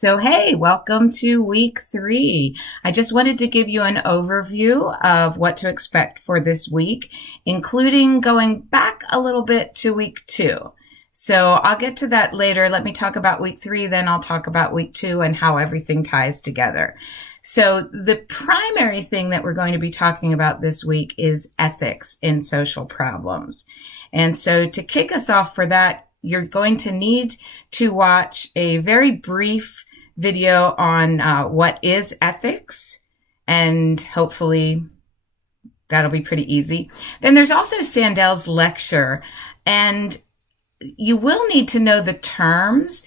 So, hey, welcome to week 3. I just wanted to give you an overview of what to expect for this week, including going back a little bit to week 2. So I'll get to that later. Let me talk about week 3, then I'll talk about week 2 and how everything ties together. So the primary thing that we're going to be talking about this week is ethics in social problems. And so to kick us off for that, you're going to need to watch a very brief video on what is ethics, and hopefully that'll be pretty easy. Then there's also Sandel's lecture, and you will need to know the terms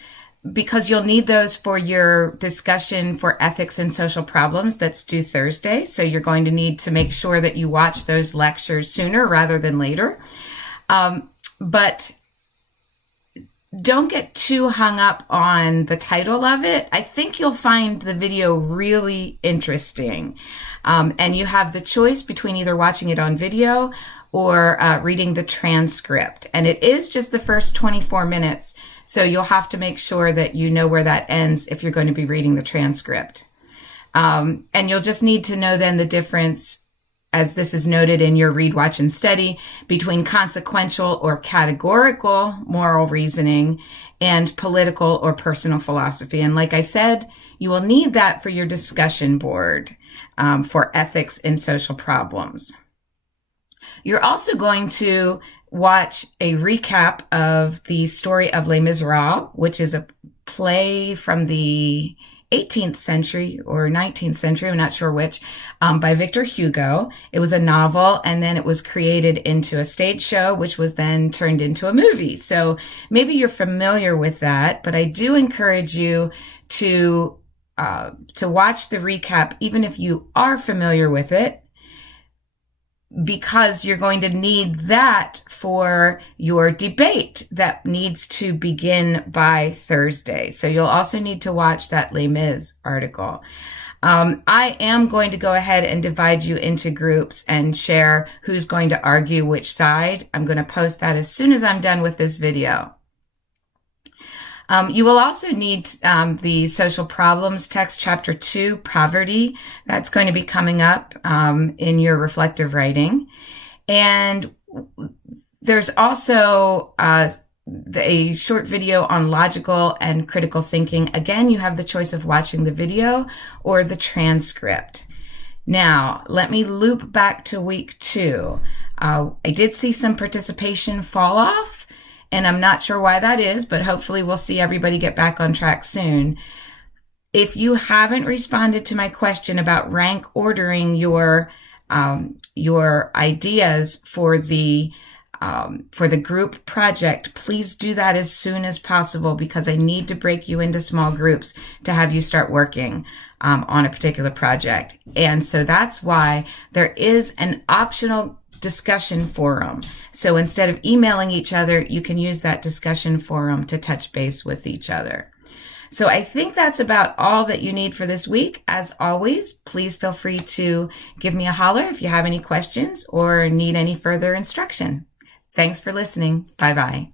because you'll need those for your discussion for ethics and social problems that's due Thursday. So you're going to need to make sure that you watch those lectures sooner rather than later. But don't get too hung up on the title of it. I think you'll find the video really interesting. And you have the choice between either watching it on video or reading the transcript. And it is just the first 24 minutes. So you'll have to make sure that you know where that ends if you're going to be reading the transcript. And you'll just need to know then the difference, as this is noted in your read, watch, and study, between consequential or categorical moral reasoning and political or personal philosophy. And like I said, you will need that for your discussion board for ethics in social problems. You're also going to watch a recap of the story of Les Miserables, which is a play from the 18th century or 19th century, I'm not sure which, by Victor Hugo. It was a novel, and then it was created into a stage show, which was then turned into a movie. So maybe you're familiar with that, but I do encourage you to watch the recap, even if you are familiar with it, because you're going to need that for your debate that needs to begin by Thursday. So you'll also need to watch that Les Mis article. I am going to go ahead and divide you into groups and share who's going to argue which side. I'm going to post that as soon as I'm done with this video. You will also need the social problems text, chapter 2, poverty. That's going to be coming up in your reflective writing. And there's also a short video on logical and critical thinking. Again, you have the choice of watching the video or the transcript. Now, let me loop back to week 2. I did see some participation fall off, and I'm not sure why that is, but hopefully we'll see everybody get back on track soon. If you haven't responded to my question about rank ordering your ideas for the group project, please do that as soon as possible, because I need to break you into small groups to have you start working on a particular project. And so that's why there is an optional discussion forum. So instead of emailing each other, you can use that discussion forum to touch base with each other. So I think that's about all that you need for this week. As always, please feel free to give me a holler if you have any questions or need any further instruction. Thanks for listening. Bye-bye.